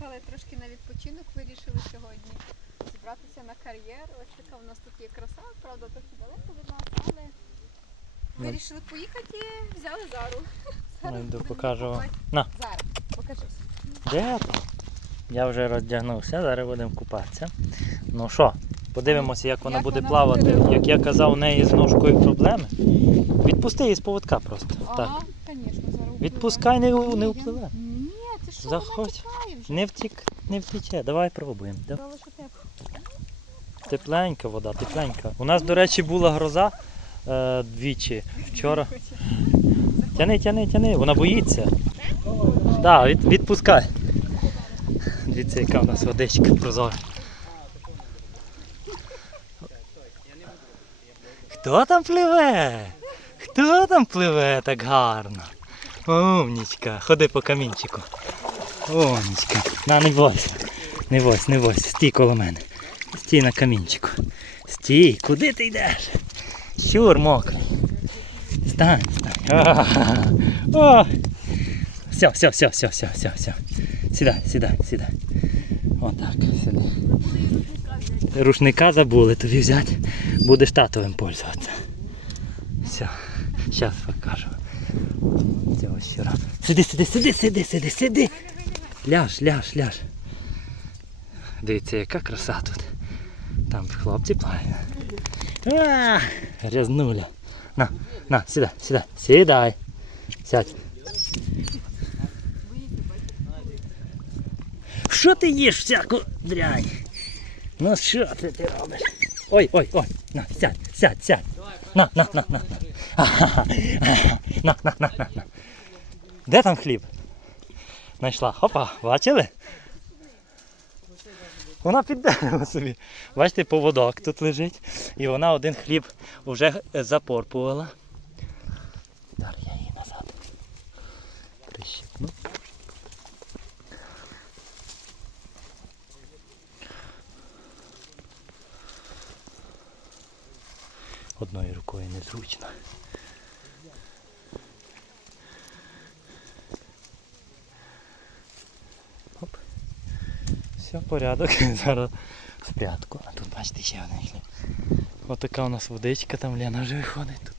Приїхали трошки на відпочинок, вирішили сьогодні зібратися на кар'єр. Ось така у нас тут є краса, правда, трохи далеко від нас, але Ну. вирішили поїхати і взяли зару. Ну, йду будемо покажу купати. На. Зараз, покажись. Де ти? Я вже роздягнувся, зараз будемо купатися. Ну що, подивимося, як вона Як буде вона плавати. буде? Як я казав, у неї з ножкою проблеми. Відпусти її з поводка просто. Так. Ага, звісно, зараз. Відпускай, не, не я- впливай. Що, Заходь. Не втік, не втече. Давай пробуємо. Да- що тепло. Тепленька вода, тепленька. У нас, до речі, була гроза е, двічі вчора. Тяни, тяни, тяни, вона боїться. Так, від, відпускай. Дивіться, яка в нас водичка прозора. Хто там пливе? Хто там пливе так гарно? Умнічка, ходи по камінчику. Умнічка. На, не бойся. Не бойся, не бойся. Стій коло мене. Стій на камінчику. Стій, куди ти йдеш? Щур мокрий. Стань, стань. А, О! Все, все, все, все, все, все, все. Сідай, сідай, сідай. Отак, сиди. Рушника забули тобі взяти. Будеш татовим пользуватися. Все, зараз покажу. Цього щура. Сиди, сиди, сиди, сиди, сиди, сиди. Ляж, ляж, ляж. Дивіться, яка краса тут. Там хлопці плавають. А, Грязнуля. На, на, сідай, сідай, сідай. Сядь. Що ти їш всяку дрянь? Ну що ти, ти робиш? Ой, ой, ой, на, сядь, сядь, сядь. На, на, на, на. на. Ага, ага. На, на, на, на, на. Де там хліб? Знайшла. Хопа, бачили? Вона під деревом собі. Бачите, поводок тут лежить. І вона один хліб вже е, запорпувала. Зараз я її назад. Прищипну. Одною рукою незручно. Все, порядок. Зараз спрятку. А тут бачите ще один хліб. Ось така у нас водичка, там Лена вже виходить. Тут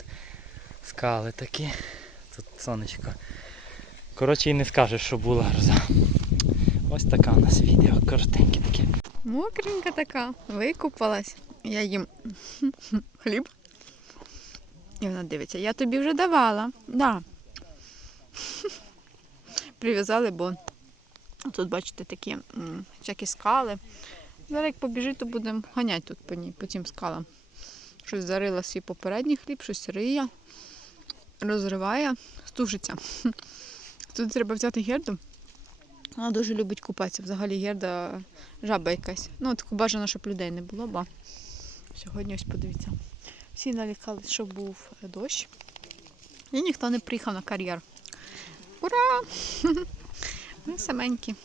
скали такі. Тут сонечко. Коротше і не скажеш, що була гроза. Ось така у нас відео, коротеньке таке. Мокренька така, викупалась. Я їм хліб. І вона дивиться, я тобі вже давала. Да. Прив'язали, бо тут, бачите, такі всякі скали. Зараз як побіжить, то будемо ганяти тут по, ній, по цим скалам. Щось зарила свій попередній хліб, щось риє, розриває, стужиться. Тут треба взяти герду. Вона дуже любить купатися. Взагалі герда жаба якась. Ну, таку бажано, щоб людей не було, бо сьогодні ось подивіться. Всі налякались, що був дощ. І ніхто не приїхав на кар'єр. Ура! Ми саменькі.